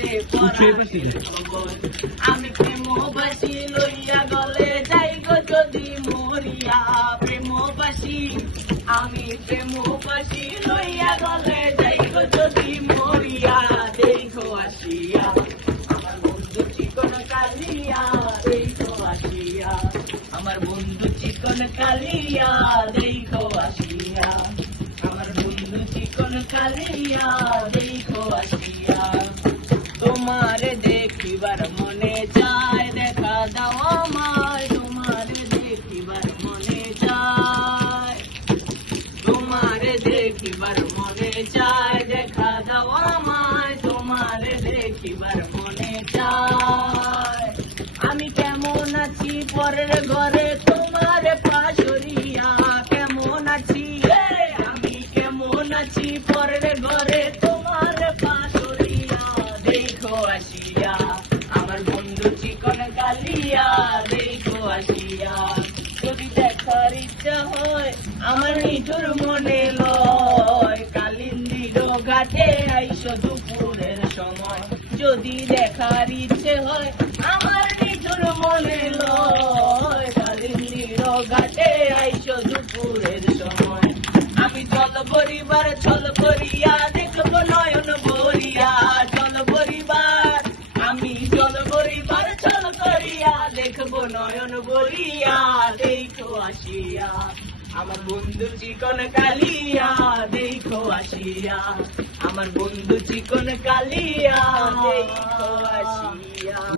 আমারে পরাণের খবর। আমি প্রেমবাসী লইয়া গলে যাই গো যদি মরিয়া, প্রেমবাসী আমি প্রেমবাসী লইয়া গলে যাই গো যদি মরিয়া। দেখো আসিয়া আমার বন্ধু চিকন কালিয়া, দেখো আসিয়া আমার বন্ধু চিকন কালিয়া, দেখো আসিয়া আমার বন্ধু চিকন কালিয়া, দেখো আসিয়া। তোমারে দেখিবার মনে যায়, দেখা দাও আমায়, তোমারে দেখিবার মনে যায়, তোমারে দেখিবার মনে যায়, দেখা দাও আমায়, তোমারে দেখিবার মনে যায়। আমি কেমন আছি পরের ঘরে তোমার পাশরিয়া, কেমন আছি আমি কেমন আছি পরের ঘরে তোমার পাশরিয়া। দেখো আসিয়া আমার বন্ধু চিকন কালিয়া, দেখো আসিয়া যদি দেখার ইচ্ছা হয় আমার নিঠুর মনে লয়, কালিন্দির ঘাটে আইসো দুপুরের সময়। যদি দেখার ইচ্ছে হয় আমার নিঠুর মনে লয়, কালিন্দির ঘাটে আইসো দুপুরের সময়। আমি চল পরিবার চল করিয়া দেখবো নয়ন ভরিয়া, চল পরিবার আমি চল পরিবার চল করিয়া দেখবো নয়ন ভরিয়া। দেখো আসিয়া আমার বন্ধু চিকন কালিয়া, দেখো আসিয়া আমার বন্ধু চিকন কালিয়া, দেখো আসিয়া।